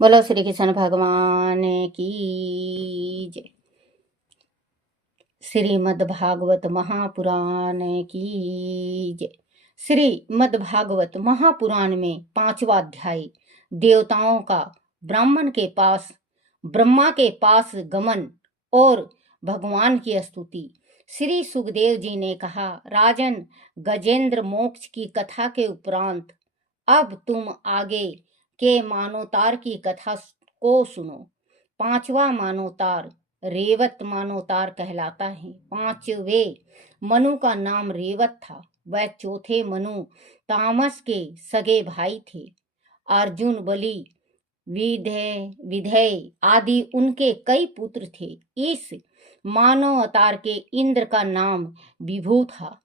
बोलो श्री कृष्ण भगवान की जय। श्रीमद्भागवत महापुराण की जय। श्रीमद्भागवत महापुराण में 5वां अध्याय देवताओं का ब्रह्मा के पास गमन और भगवान की स्तुति। श्री सुखदेव जी ने कहा, राजन, गजेंद्र मोक्ष की कथा के उपरांत अब तुम आगे के मानोतार की कथा को सुनो। 5वां मानोतार रेवत मानोतार कहलाता है। 5वें मनु का नाम रेवत था। वह चौथे मनु तामस के सगे भाई थे। अर्जुन, बलि, विधेय आदि उनके कई पुत्र थे। इस मानव अवतार के इंद्र का नाम विभु था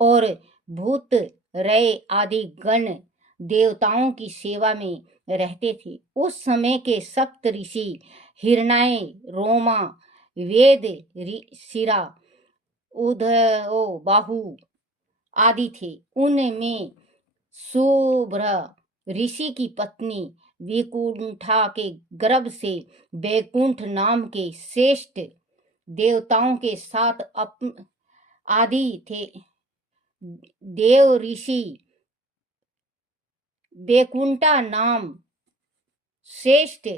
और भूत, रय आदि गण देवताओं की सेवा में रहते थे। उस समय के सप्त ऋषि हिरण्य, रोमा, वेद, शिरा, उदयो, बाहु आदि थे। उनमें शुभ्र ऋषि की पत्नी विकुंठा के गर्भ से बैकुंठ नाम के श्रेष्ठ देवताओं के साथ आदि थे। देव ऋषि बैकुंठा नाम श्रेष्ठ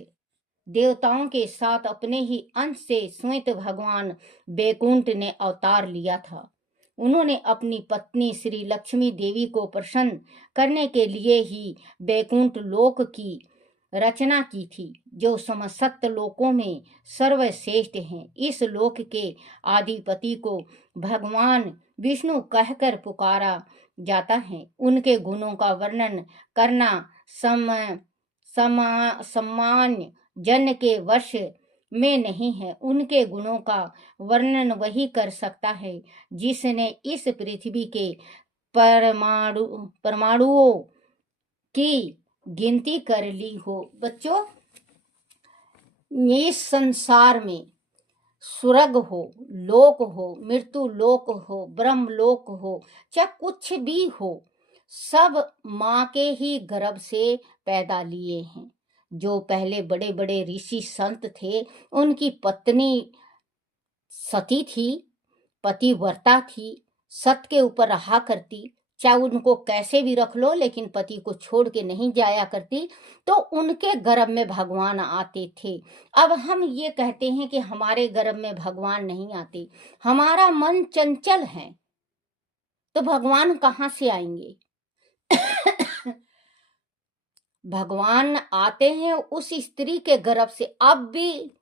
देवताओं के साथ अपने ही अंश से स्वयं भगवान बैकुंठ ने अवतार लिया था। उन्होंने अपनी पत्नी श्री लक्ष्मी देवी को प्रसन्न करने के लिए ही बैकुंठ लोक की रचना की थी, जो समस्त लोकों में सर्वश्रेष्ठ हैं। इस लोक के आदिपति को भगवान विष्णु कहकर पुकारा जाता है। उनके गुणों का वर्णन करना सामान्य जन के वश में नहीं है। उनके गुणों का वर्णन वही कर सकता है जिसने इस पृथ्वी के परमाणुओं की गिनती कर ली हो। बच्चों, इस संसार में स्वर्ग हो, लोक हो, मृत्यु लोक हो, ब्रह्म लोक हो, चाहे कुछ भी हो, सब माँ के ही गर्भ से पैदा लिए हैं। जो पहले बड़े बड़े ऋषि संत थे, उनकी पत्नी सती थी, पतिव्रता थी, सत्य के ऊपर रहा करती, चाहे उनको कैसे भी रख लो, लेकिन पति को छोड़ के नहीं जाया करती। तो उनके गर्भ में भगवान आते थे। अब हम ये कहते हैं कि हमारे गर्भ में भगवान नहीं आते, हमारा मन चंचल है, तो भगवान कहाँ से आएंगे? भगवान आते हैं उस स्त्री के गर्भ से। अब भी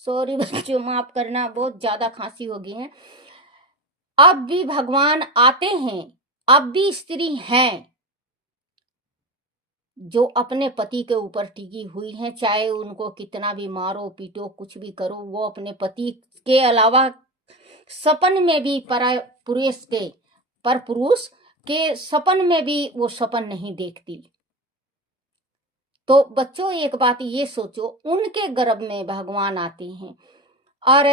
सॉरी बच्चों, माफ करना, बहुत ज्यादा खांसी हो गई है। अब भी भगवान आते हैं, अब भी स्त्री हैं जो अपने पति के ऊपर टिकी हुई हैं। चाहे उनको कितना भी मारो पीटो, कुछ भी करो, वो अपने पति के अलावा सपन में भी पर पुरुष के सपन में भी वो सपन नहीं देखती। तो बच्चों, एक बात ये सोचो, उनके गर्भ में भगवान आते हैं और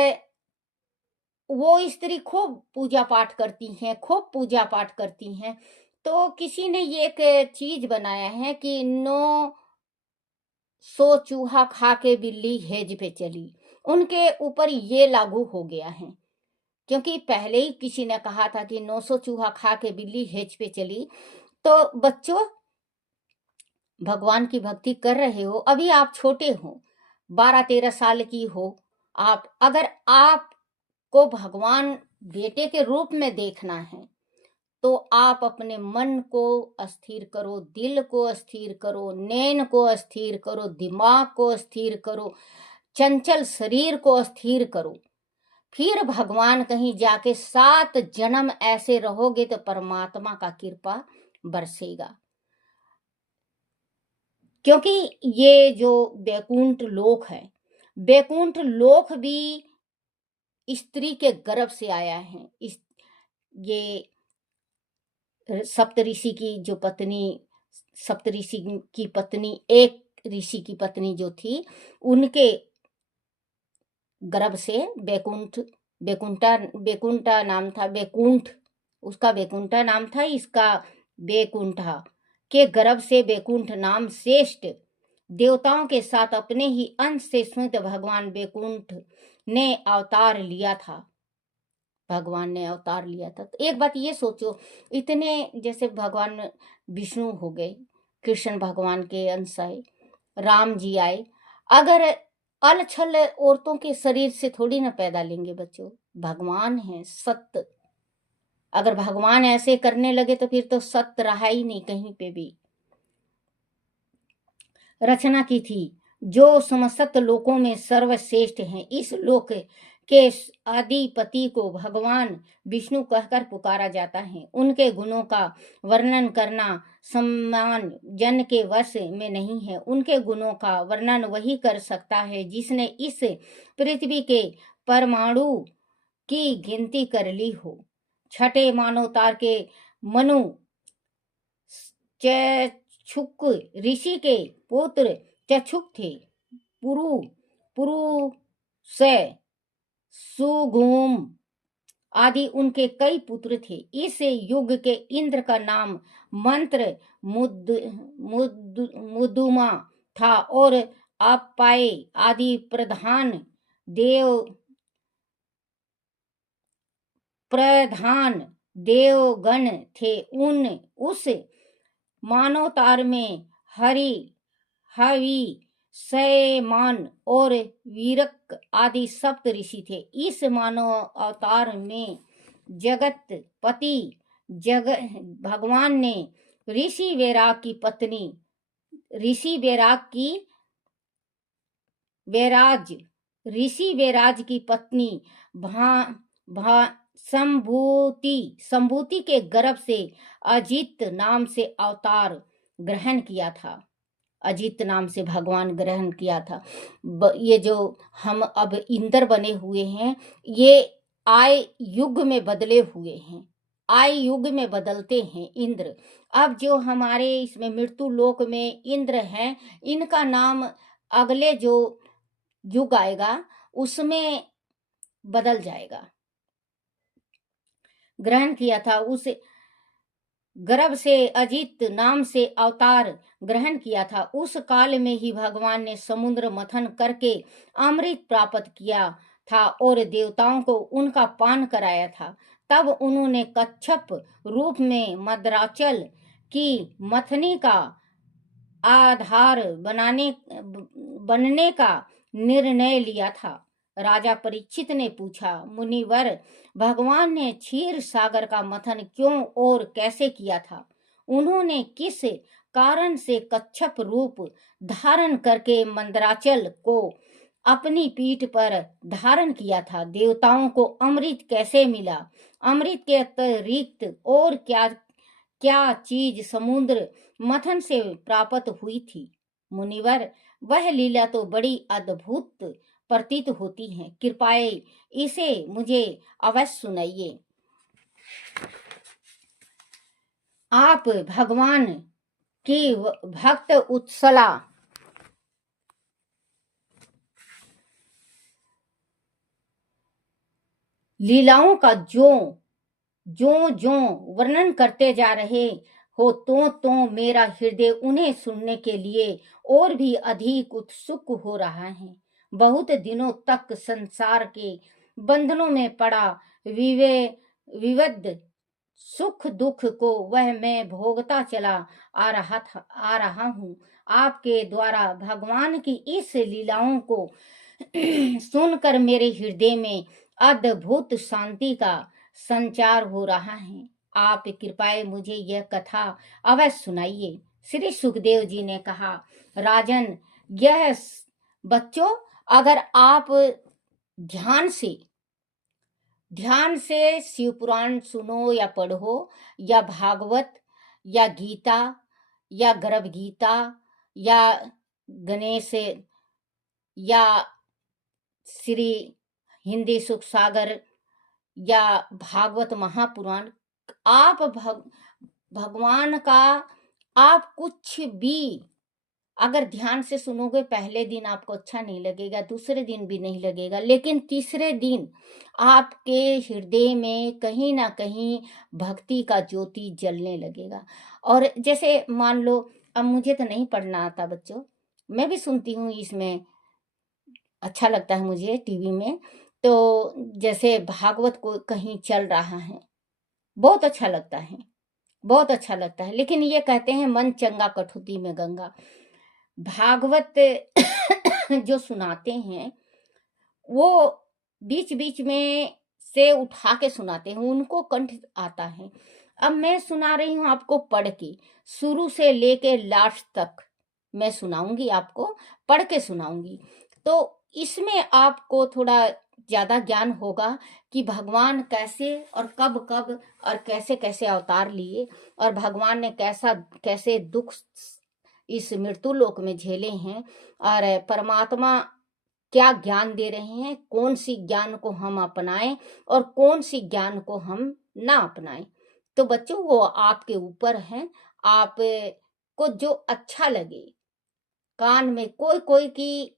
वो स्त्री खूब पूजा पाठ करती हैं। तो किसी ने ये एक चीज बनाया है कि 900 चूहा खा के बिल्ली हेज पे चली। उनके ऊपर ये लागू हो गया है, क्योंकि पहले ही किसी ने कहा था कि 900 चूहा खा के बिल्ली हेज पे चली। तो बच्चों, भगवान की भक्ति कर रहे हो, अभी आप छोटे हो, 12-13 साल की हो आप, अगर आपको भगवान बेटे के रूप में देखना है तो आप अपने मन को अस्थिर करो, दिल को अस्थिर करो, नैन को अस्थिर करो, दिमाग को अस्थिर करो, चंचल शरीर को अस्थिर करो। फिर भगवान कहीं जाके 7 जन्म ऐसे रहोगे तो परमात्मा का कृपा बरसेगा। क्योंकि ये जो बैकुंठ लोक है, बैकुंठ लोक भी स्त्री के गर्भ से आया है। ये सप्तऋषि की पत्नी, एक ऋषि की पत्नी जो थी, उनके गर्भ से बैकुंठा नाम था, उसका बैकुंठा नाम था, इसका बैकुंठा के गर्भ से बैकुंठ नाम श्रेष्ठ देवताओं के साथ अपने ही अंश से स्वयं भगवान वैकुंठ ने अवतार लिया था। भगवान ने अवतार लिया था। तो एक बात ये सोचो, इतने जैसे भगवान विष्णु हो गए, कृष्ण भगवान के अंश आए, राम जी आए, अगर अलछल औरतों के शरीर से थोड़ी ना पैदा लेंगे बच्चों। भगवान है सत्य। अगर भगवान ऐसे करने लगे तो फिर तो सत्य रहा ही नहीं कहीं पे भी। रचना की थी जो समस्त लोकों में सर्वश्रेष्ठ हैं, इस लोक के अधिपति को भगवान विष्णु कहकर पुकारा जाता है। उनके गुणों का वर्णन करना सम्मान जन के वश में नहीं है। उनके गुणों का वर्णन वही कर सकता है जिसने इस पृथ्वी के परमाणु की गिनती कर ली हो। छठे मानवतार के मनु चक्षुक ऋषि के पुत्र चक्षुक थे। पुरु पुरु से सुगुम आदि उनके कई पुत्र थे। इस युग के इंद्र का नाम मंत्र मुदुमा था और अपाए आदि प्रधान देवगण थे। उस मानवतार में हवि सैमान और वीरक आदि सप्त ऋषि थे। इस मानव अवतार में जगतपति भगवान ने ऋषि वैराज की पत्नी संभूति के गर्भ से अजित नाम से अवतार ग्रहण किया था। अजित नाम से भगवान ग्रहण किया था। ये जो हम अब इंद्र बने हुए हैं, ये आय युग में बदले हुए हैं। आय युग में बदलते हैं इंद्र। अब जो हमारे इसमें मृत्यु लोक में इंद्र हैं, इनका नाम अगले जो युग आएगा उसमें बदल जाएगा। ग्रहण किया था, उस गर्भ से अजित नाम से अवतार ग्रहण किया था। उस काल में ही भगवान ने समुद्र मंथन करके अमृत प्राप्त किया था और देवताओं को उनका पान कराया था। तब उन्होंने कच्छप रूप में मद्राचल की मथनी का आधार बनने का निर्णय लिया था। राजा परीक्षित ने पूछा, मुनिवर, भगवान ने क्षीर सागर का मंथन क्यों और कैसे किया था? उन्होंने किस कारण से कच्छप रूप धारण करके मंदराचल को अपनी पीठ पर धारण किया था? देवताओं को अमृत कैसे मिला? अमृत के अतिरिक्त और क्या क्या चीज समुद्र मंथन से प्राप्त हुई थी? मुनिवर, वह लीला तो बड़ी अद्भुत प्रतीत होती है। कृपया इसे मुझे अवश्य सुनाइए। आप भगवान की भक्त उत्सला लीलाओं का जो वर्णन करते जा रहे हो तो मेरा हृदय उन्हें सुनने के लिए और भी अधिक उत्सुक हो रहा है। बहुत दिनों तक संसार के बंधनों में पड़ा विविध सुख दुख को वह मैं भोगता चला आ रहा हूँ। आपके द्वारा भगवान की इस लीलाओं को सुनकर मेरे हृदय में अद्भुत शांति का संचार हो रहा है। आप कृपया मुझे यह कथा अवश्य सुनाइए। श्री सुखदेव जी ने कहा, राजन, यह बच्चों, अगर आप ध्यान से शिव पुराण सुनो या पढ़ो या भागवत या गीता या गर्भ गीता या गणेश या श्री हिंदी सुख सागर या भागवत महापुराण, आप भगवान का आप कुछ भी अगर ध्यान से सुनोगे, पहले दिन आपको अच्छा नहीं लगेगा, दूसरे दिन भी नहीं लगेगा, लेकिन तीसरे दिन आपके हृदय में कहीं ना कहीं भक्ति का ज्योति जलने लगेगा। और जैसे मान लो, अब मुझे तो नहीं पढ़ना आता बच्चों, मैं भी सुनती हूँ, इसमें अच्छा लगता है मुझे टीवी में। तो जैसे भागवत को कहीं चल रहा है, बहुत अच्छा लगता है, बहुत अच्छा लगता है। लेकिन ये कहते हैं मन चंगा कठौती में गंगा। भागवत जो सुनाते हैं वो बीच-बीच में से उठा के सुनाते हैं, उनको कंठ आता है। अब मैं सुना रही हूँ आपको पढ़ के, शुरू से लेके लास्ट तक मैं सुनाऊँगी आपको, पढ़ के सुनाऊँगी। तो इसमें आपको थोड़ा ज़्यादा ज्ञान होगा कि भगवान कैसे और कब-कब और कैसे-कैसे अवतार लिए और भगवान ने कैसे दुःख इस मृत्यु लोक में झेले हैं और परमात्मा क्या ज्ञान दे रहे हैं, कौन सी ज्ञान को हम अपनाएं और कौन सी ज्ञान को हम ना अपनाएं। तो बच्चों वो आपके ऊपर है, आप को जो अच्छा लगे। कान में कोई कोई की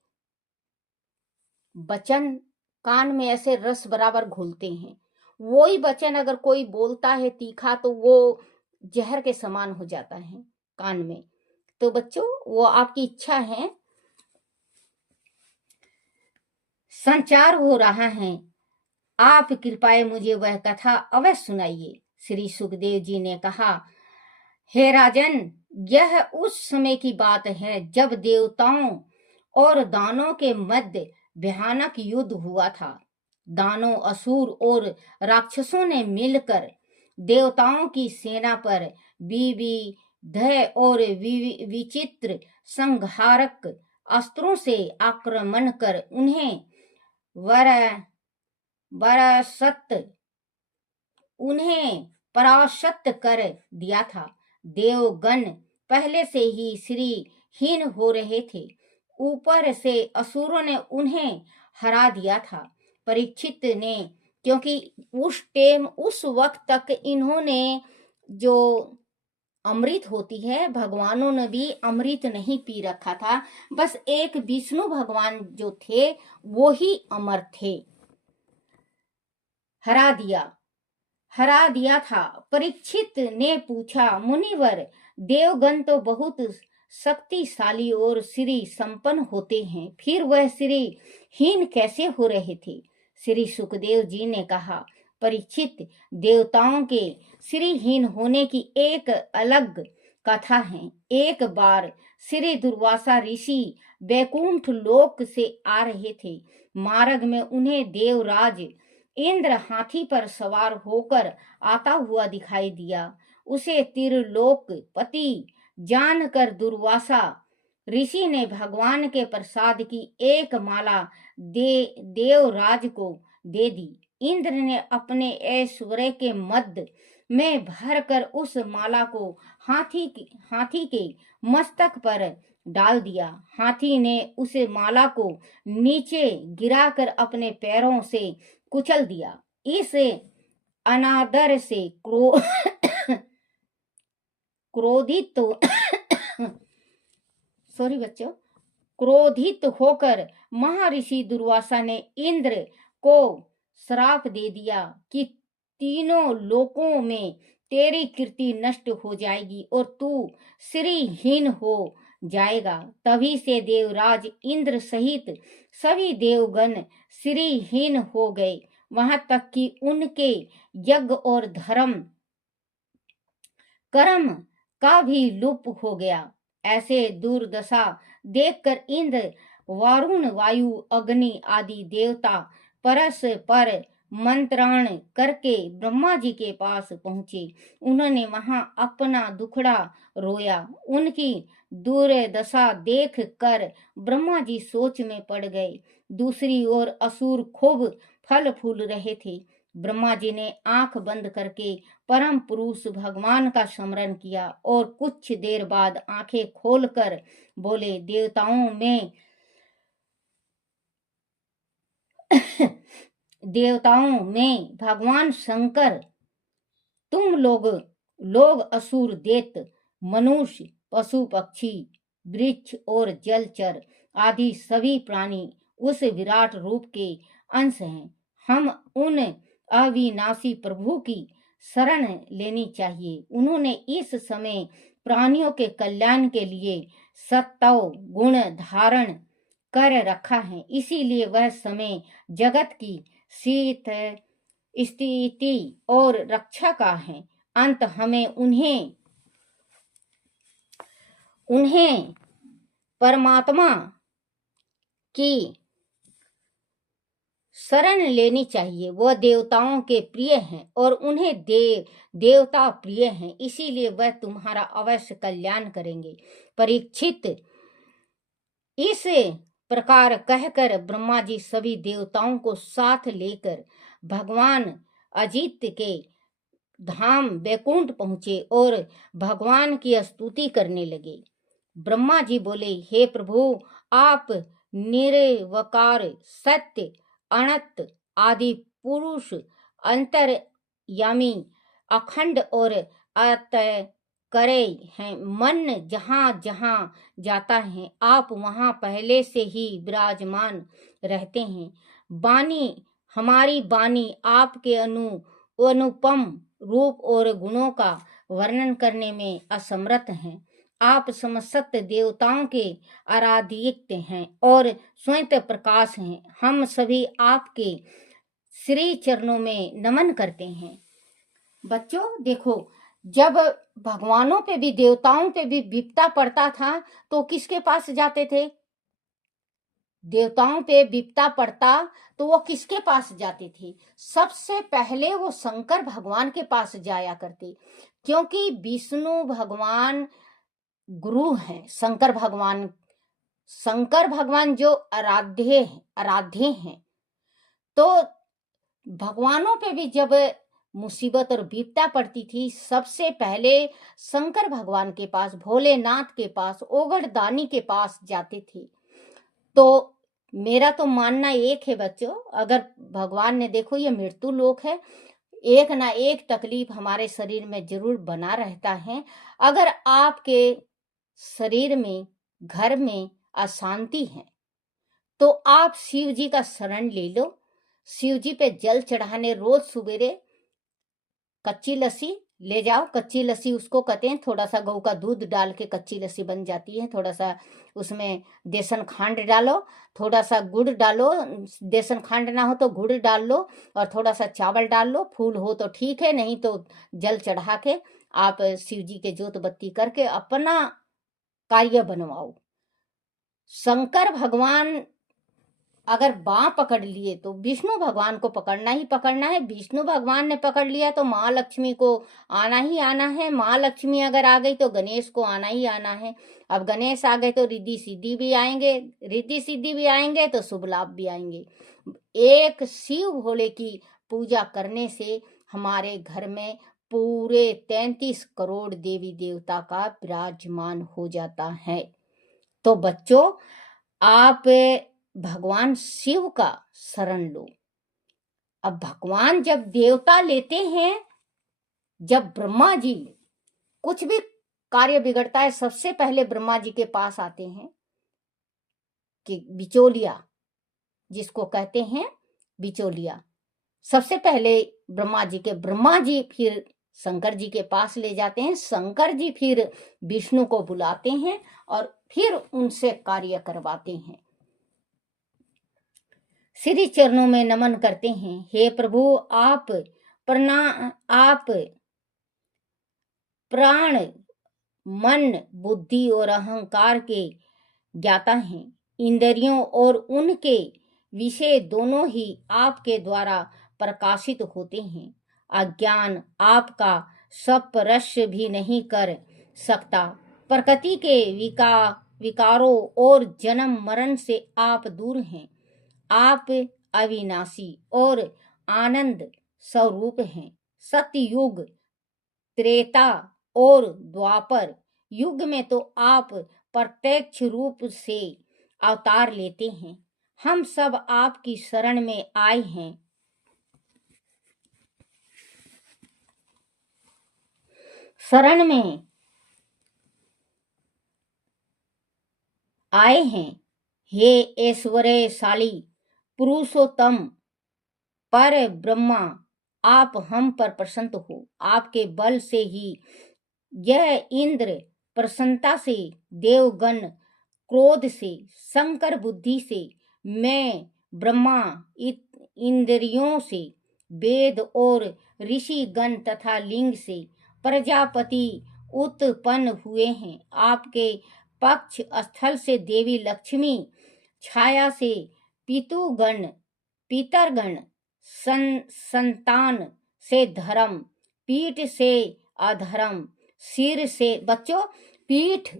वचन कान में ऐसे रस बराबर घुलते हैं, वही वचन अगर कोई बोलता है तीखा तो वो जहर के समान हो जाता है कान में। तो बच्चों वो आपकी इच्छा है। संचार हो रहा है, आप कृपया मुझे वह कथा अवश्य सुनाइए। श्री सुखदेव जी ने कहा, हे राजन, यह उस समय की बात है जब देवताओं और दानों के मध्य भयानक युद्ध हुआ था। दानों, असुर और राक्षसों ने मिलकर देवताओं की सेना पर विविध और विचित्र संहारक अस्त्रों से आक्रमण कर उन्हें वर वरासत उन्हें परास्त कर दिया था। देवगण पहले से ही श्रीहीन हो रहे थे, ऊपर से असुरों ने उन्हें हरा दिया था। परीक्षित ने, क्योंकि उस वक्त तक इन्होंने जो अमृत होती है, भगवानों ने भी अमृत नहीं पी रखा था, बस एक विष्णु भगवान जो थे वो ही अमर थे। हरा दिया था। परीक्षित ने पूछा, मुनिवर, देवगण तो बहुत शक्तिशाली और श्री संपन्न होते हैं, फिर वह श्रीहीन कैसे हो रहे थे? श्री सुखदेव जी ने कहा, परीक्षित, देवताओं के श्रीहीन होने की एक अलग कथा है। एक बार श्री दुर्वासा ऋषि वैकुंठ लोक से आ रहे थे। मार्ग में उन्हें देवराज इंद्र हाथी पर सवार होकर आता हुआ दिखाई दिया। उसे त्रिलोकपति जानकर दुर्वासा ऋषि ने भगवान के प्रसाद की एक माला देवराज को दे दी। इंद्र ने अपने ऐश्वर्य के मद में भरकर उस माला को हाथी के मस्तक पर डाल दिया। हाथी ने उस माला को नीचे गिराकर अपने पैरों से कुचल दिया। इस अनादर से क्रोधित सॉरी बच्चों, क्रोधित होकर महर्षि दुर्वासा ने इंद्र को श्राप दे दिया कि तीनों लोकों में तेरी कीर्ति नष्ट हो जाएगी और तू श्रीहीन हो जाएगा। तभी से देवराज इंद्र सहित सभी देवगण श्रीहीन हो गए, वहां तक कि उनके यज्ञ और धर्म कर्म का भी लुप्त हो गया। ऐसे दुर्दशा देखकर इंद्र, वरुण, वायु, अग्नि आदि देवता परस्पर मंत्रण करके ब्रह्मा जी के पास पहुंचे। उन्होंने वहां अपना दुखड़ा रोया। उनकी दुर्दशा देख कर ब्रह्मा जी सोच में पड़ गए। दूसरी ओर असुर खूब फल फूल रहे थे। ब्रह्मा जी ने आंख बंद करके परम पुरुष भगवान का स्मरण किया और कुछ देर बाद आंखें खोलकर बोले, देवताओं में भगवान शंकर, तुम लोग असुर, दैत्य, मनुष्य, पशु पक्षी, वृक्ष और जलचर आदि सभी प्राणी उस विराट रूप के अंश हैं। हम उन अविनाशी प्रभु की शरण लेनी चाहिए। उन्होंने इस समय प्राणियों के कल्याण के लिए सत्व गुण धारण कर रखा है। इसीलिए वह समय जगत की शीत स्थिति और रक्षा का है। अंत हमें उन्हें परमात्मा की शरण लेनी चाहिए। वह देवताओं के प्रिय हैं और उन्हें देवता प्रिय हैं, इसीलिए वह तुम्हारा अवश्य कल्याण करेंगे। परीक्षित इस प्रकार कहकर ब्रह्मा जी सभी देवताओं को साथ लेकर भगवान अजित के धाम वैकुंठ पहुंचे और भगवान की स्तुति करने लगे। ब्रह्मा जी बोले, हे प्रभु, आप निर्विकार सत्य अनंत आदि पुरुष अंतर्यामी अखंड और अतः करे हैं। मन जहाँ जहाँ जाता है आप वहाँ पहले से ही विराजमान रहते हैं। वाणी हमारी वाणी आपके अनुपम रूप और गुणों का वर्णन करने में असमर्थ हैं। आप समस्त देवताओं के आराध्य हैं और स्वयं प्रकाश हैं। हम सभी आपके श्री चरणों में नमन करते हैं। बच्चों देखो, जब भगवानों पे भी देवताओं पे भी विपदा पड़ता था तो किसके पास जाते थे? देवताओं पे विपदा पड़ता तो वो किसके पास जाते थे? सबसे पहले वो शंकर भगवान के पास जाया करते, क्योंकि विष्णु भगवान गुरु हैं। शंकर भगवान जो आराध्य हैं, तो भगवानों पे भी जब मुसीबत और विपदा पड़ती थी सबसे पहले शंकर भगवान के पास, भोलेनाथ के पास, ओगड़दानी के पास जाते थे। तो मेरा तो मानना एक है बच्चों, अगर भगवान ने, देखो ये मृत्यु लोक है, एक ना एक तकलीफ हमारे शरीर में जरूर बना रहता है। अगर आपके शरीर में, घर में अशांति है तो आप शिव जी का शरण ले लो। शिव जी पे जल चढ़ाने रोज सवेरे कच्ची लस्सी ले जाओ। कच्ची लस्सी उसको कहते हैं, थोड़ा सा गऊ का दूध डाल के कच्ची लस्सी बन जाती है। थोड़ा सा उसमें देसन खांड डालो, थोड़ा सा गुड़ डालो, देसन खांड ना हो तो गुड़ डाल लो, और थोड़ा सा चावल डाल लो। फूल हो तो ठीक है, नहीं तो जल चढ़ा के आप शिव जी के जोत बत्ती करके अपना कार्य बनवाओ। शंकर भगवान अगर बाँ पकड़ लिए तो विष्णु भगवान को पकड़ना ही पकड़ना है। विष्णु भगवान ने पकड़ लिया तो माँ लक्ष्मी को आना ही आना है। माँ लक्ष्मी अगर आ गई तो गणेश को आना ही आना है। अब गणेश आ गए तो रिद्धि सिद्धि भी आएंगे, रिद्धि सिद्धि भी आएंगे तो शुभ लाभ भी आएंगे। एक शिव भोले की पूजा करने से हमारे घर में पूरे 33 करोड़ देवी देवता का विराजमान हो जाता है। तो बच्चों, आप भगवान शिव का शरण लो। अब भगवान जब देवता लेते हैं, जब ब्रह्मा जी कुछ भी कार्य बिगड़ता है सबसे पहले ब्रह्मा जी के पास आते हैं कि बिचौलिया, जिसको कहते हैं बिचौलिया, सबसे पहले ब्रह्मा जी फिर शंकर जी के पास ले जाते हैं। शंकर जी फिर विष्णु को बुलाते हैं और फिर उनसे कार्य करवाते हैं। श्री चरणों में नमन करते हैं। हे प्रभु, आप प्राण मन बुद्धि और अहंकार के ज्ञाता हैं। इंद्रियों और उनके विषय दोनों ही आपके द्वारा प्रकाशित होते हैं। अज्ञान आपका स्पर्श भी नहीं कर सकता। प्रकृति के विकारों और जन्म मरण से आप दूर हैं। आप अविनाशी और आनंद स्वरूप हैं। सतयुग, त्रेता और द्वापर युग में तो आप प्रत्यक्ष रूप से अवतार लेते हैं। हम सब आपकी शरण में आए हैं। शरण में आए हैं। हे ऐश्वर्यशाली पुरुषोत्तम पर ब्रह्मा, आप हम पर प्रसन्न हो। आपके बल से ही यह इंद्र प्रसन्नता से, देवगण क्रोध से, शंकर बुद्धि से, मैं ब्रह्मा इंद्रियों से, वेद और ऋषिगण तथा लिंग से, प्रजापति उत्पन्न हुए हैं। आपके पक्ष स्थल से देवी लक्ष्मी, छाया से पितरगण, संतान से धर्म, पीठ से अधर्म, सिर से, बच्चों पीठ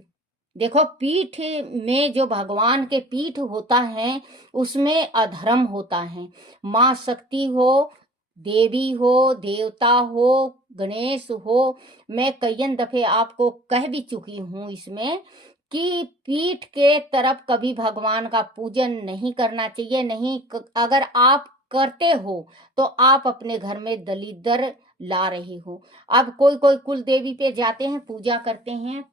देखो, पीठ में जो भगवान के पीठ होता है उसमें अधर्म होता है। माँ शक्ति हो, देवी हो, देवता हो, गणेश हो, मैं कई दफे आपको कह भी चुकी हूँ इसमें कि पीठ के तरफ कभी भगवान का पूजन नहीं करना चाहिए। नहीं, अगर आप करते हो तो आप अपने घर में दलिद्र ला रहे हो। अब कोई कोई कुल देवी पे जाते हैं, पूजा करते हैं,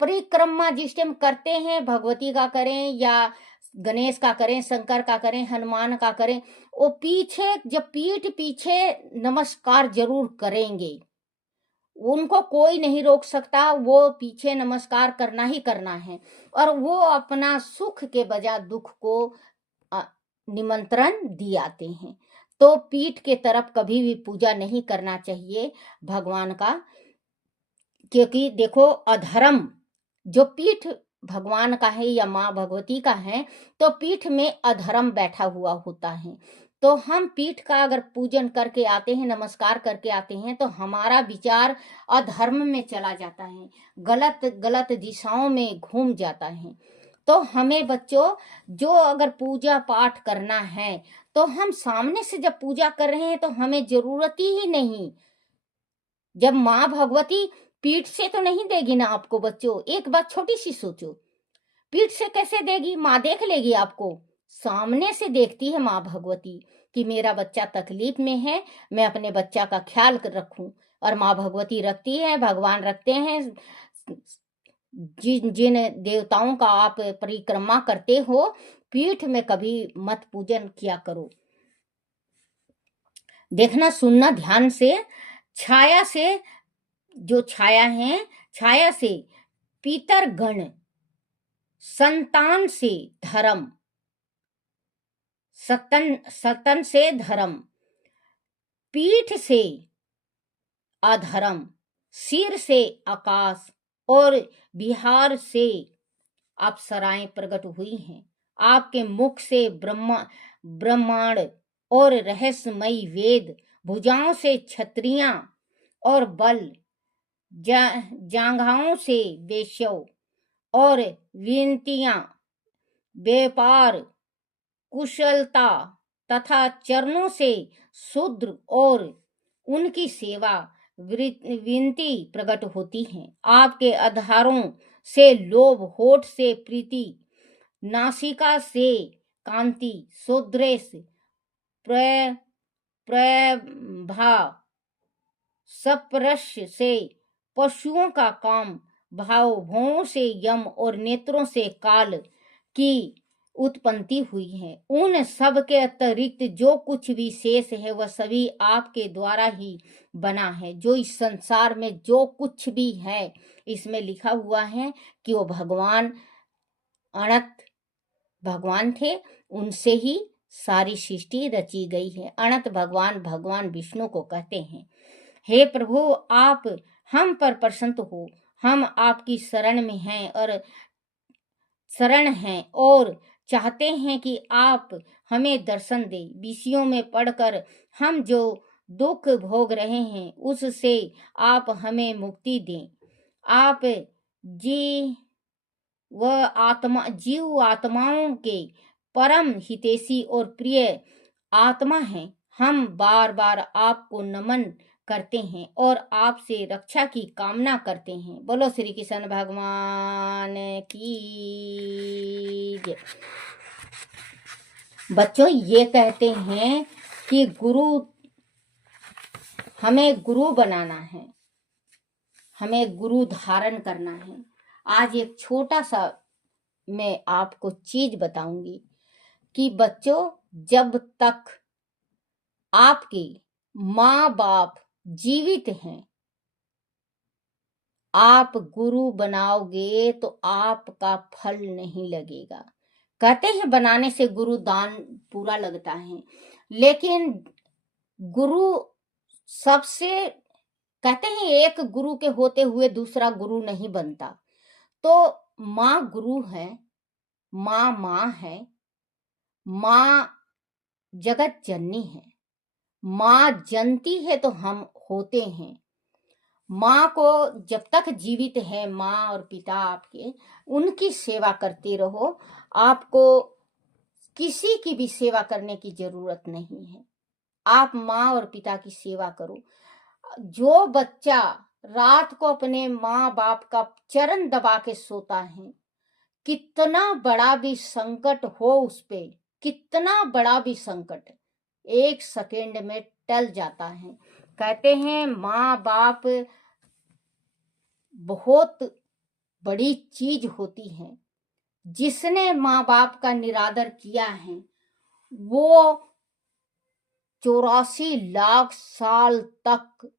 परिक्रमा जिस टाइम करते हैं, भगवती का करें या गणेश का करें, शंकर का करें, हनुमान का करें, वो पीछे जब पीठ पीछे नमस्कार जरूर करेंगे। उनको कोई नहीं रोक सकता, वो पीछे नमस्कार करना ही करना है। और वो अपना सुख के बजाय दुख को निमंत्रण दियाते हैं। तो पीठ के तरफ कभी भी पूजा नहीं करना चाहिए भगवान का, क्योंकि देखो अधर्म, जो पीठ भगवान का है या माँ भगवती का है तो पीठ में अधर्म बैठा हुआ होता है। तो हम पीठ का अगर पूजन करके आते हैं, नमस्कार करके आते हैं, तो हमारा विचार अधर्म में चला जाता है, गलत गलत दिशाओं में घूम जाता है। तो हमें बच्चों, जो अगर पूजा पाठ करना है तो हम सामने से जब पूजा कर रहे हैं तो हमें जरूरत ही नहीं। जब माँ भगवती पीठ से तो नहीं देगी ना आपको बच्चों। एक बात छोटी सी सोचो, पीठ से कैसे देगी? माँ देख लेगी आपको, सामने से देखती है माँ भगवती कि मेरा बच्चा तकलीफ में है, मैं अपने बच्चा का ख्याल रखूं। और माँ भगवती रखती है, भगवान रखते हैं। जिन जिन देवताओं का आप परिक्रमा करते हो, पीठ में कभी मत पूजन किया करो। देखना, सुनना ध्यान से। छाया से, जो छाया है, छाया से पितरगण, संतान से धर्म, सतन से धर्म, पीठ से अधर्म, सिर से आकाश और बिहार से अप्सराएं प्रकट हुई हैं। आपके मुख से ब्रह्मांड और रहस्यमयी वेद, भुजाओं से क्षत्रियां और बल, जांघाओं से वेश्यों और विनतियां, व्यापार कुशलता तथा चरणों से शूद्र और उनकी सेवा विनती प्रकट होती हैं। आपके आधारों से लोभ, होठ से प्रीति, नासिका से कांति, शूद्रेश प्रभा, सप्रश से पशुओं का काम, भाव, भौं से यम और नेत्रों से काल की उत्पत्ति हुई है। उन सब के अतिरिक्त जो कुछ भी शेष है वह सभी आपके द्वारा ही बना है। जो इस संसार में जो कुछ भी है, इसमें लिखा हुआ है कि वो भगवान अनंत भगवान थे, उनसे ही सारी सृष्टि रची गई है। अनंत भगवान भगवान विष्णु को कहते हैं। हे प्रभु, आप हम पर प्रसन्न हो। हम आपकी शरण हैं और चाहते हैं कि आप हमें दर्शन दें। विषयों में पढ़कर हम जो दुख भोग रहे हैं उससे आप हमें मुक्ति दें। आप जीव आत्माओं के परम हितैषी और प्रिय आत्मा हैं। हम बार बार आपको नमन करते हैं और आपसे रक्षा की कामना करते हैं। बोलो श्री कृष्ण भगवान की जय। बच्चों, ये कहते हैं कि हमें गुरु बनाना है, हमें गुरु धारण करना है। आज एक छोटा सा मैं आपको चीज बताऊंगी कि बच्चों, जब तक आपके माँ बाप जीवित हैं, आप गुरु बनाओगे तो आपका फल नहीं लगेगा। कहते हैं बनाने से गुरु दान पूरा लगता है, लेकिन गुरु सबसे, कहते हैं एक गुरु के होते हुए दूसरा गुरु नहीं बनता। तो माँ गुरु है, माँ है, माँ जगत जननी है। माँ जनती है तो हम होते हैं। माँ को जब तक जीवित है, माँ और पिता आपके, उनकी सेवा करते रहो। आपको किसी की भी सेवा करने की जरूरत नहीं है। आप माँ और पिता की सेवा करो। जो बच्चा रात को अपने माँ बाप का चरण दबा के सोता है, कितना बड़ा भी संकट हो उस पे, कितना बड़ा भी संकट 1 सेकेंड में टल जाता है। कहते हैं माँ बाप बहुत बड़ी चीज होती है। जिसने माँ बाप का निरादर किया है वो 84 लाख साल तक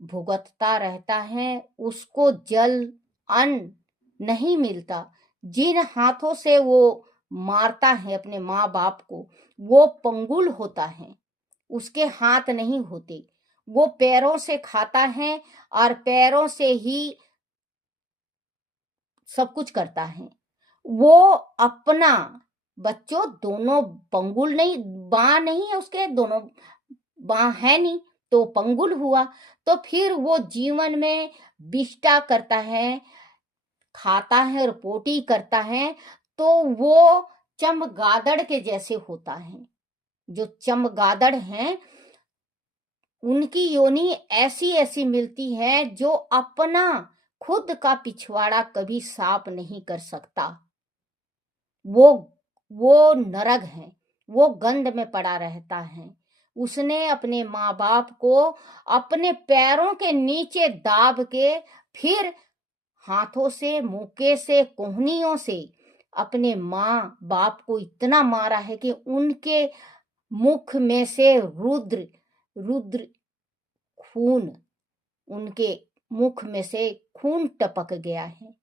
भुगतता रहता है। उसको जल अन्न नहीं मिलता। जिन हाथों से वो मारता है अपने माँ बाप को, वो पंगुल होता है, उसके हाथ नहीं होते। वो पैरों से खाता है और पैरों से ही सब कुछ करता है। वो अपना, बच्चों दोनों पंगुल नहीं, बाँ नहीं है उसके, दोनों बाँ है नहीं तो पंगुल हुआ। तो फिर वो जीवन में विष्टा करता है, खाता है और पोटी करता है, तो वो चमगादड़ के जैसे होता है। जो चमगादड़ हैं उनकी योनि ऐसी ऐसी मिलती है जो अपना खुद का पिछवाड़ा कभी साफ नहीं कर सकता। वो नरक है, वो गंध में पड़ा रहता है। उसने अपने माँ बाप को अपने पैरों के नीचे दाब के फिर हाथों से, मुक्के से, कोहनियों से अपने माँ बाप को इतना मारा है कि उनके मुख में से रुद्र रुद्र खून, उनके मुख में से खून टपक गया है।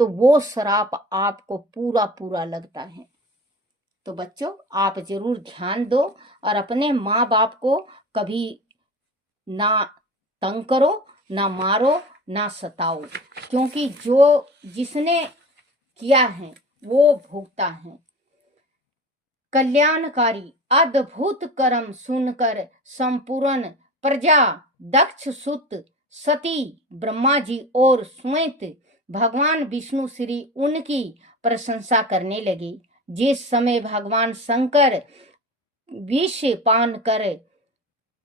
तो वो श्राप आपको पूरा पूरा लगता है। तो बच्चों आप जरूर ध्यान दो और अपने माँ बाप को कभी ना तंग करो, ना मारो, ना सताओ, क्योंकि जो जिसने किया है वो भुगता है। कल्याणकारी अद्भुत कर्म सुनकर संपूर्ण प्रजा दक्ष सुत सती ब्रह्मा जी और स्वयं भगवान विष्णु श्री उनकी प्रशंसा करने लगे। जिस समय भगवान शंकर विष पान कर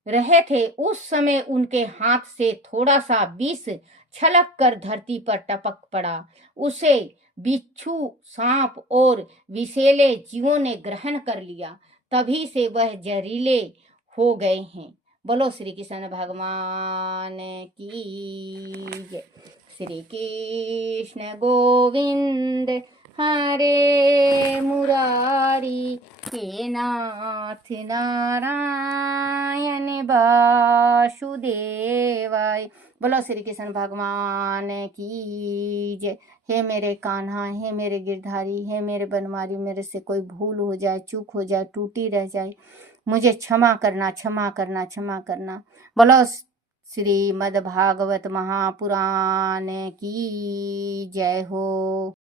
रहे थे उस समय उनके हाथ से थोड़ा सा विष छलक कर धरती पर टपक पड़ा। उसे बिच्छू, सांप और विषैले जीवों ने ग्रहण कर लिया। तभी से वह जहरीले हो गए हैं। बोलो श्री कृष्ण भगवान की जय। श्री कृष्ण गोविंद हरे मुरारी, हे नाथ नारायण वासुदेवाय। बोलो श्री कृष्ण भगवान की जय। हे मेरे कान्हा, हे मेरे गिरधारी, हे मेरे बनवारी, मेरे से कोई भूल हो जाए, चूक हो जाए, टूटी रह जाए, मुझे क्षमा करना, क्षमा करना, क्षमा करना। बोलो श्रीमद् भागवत महापुराण की जय हो।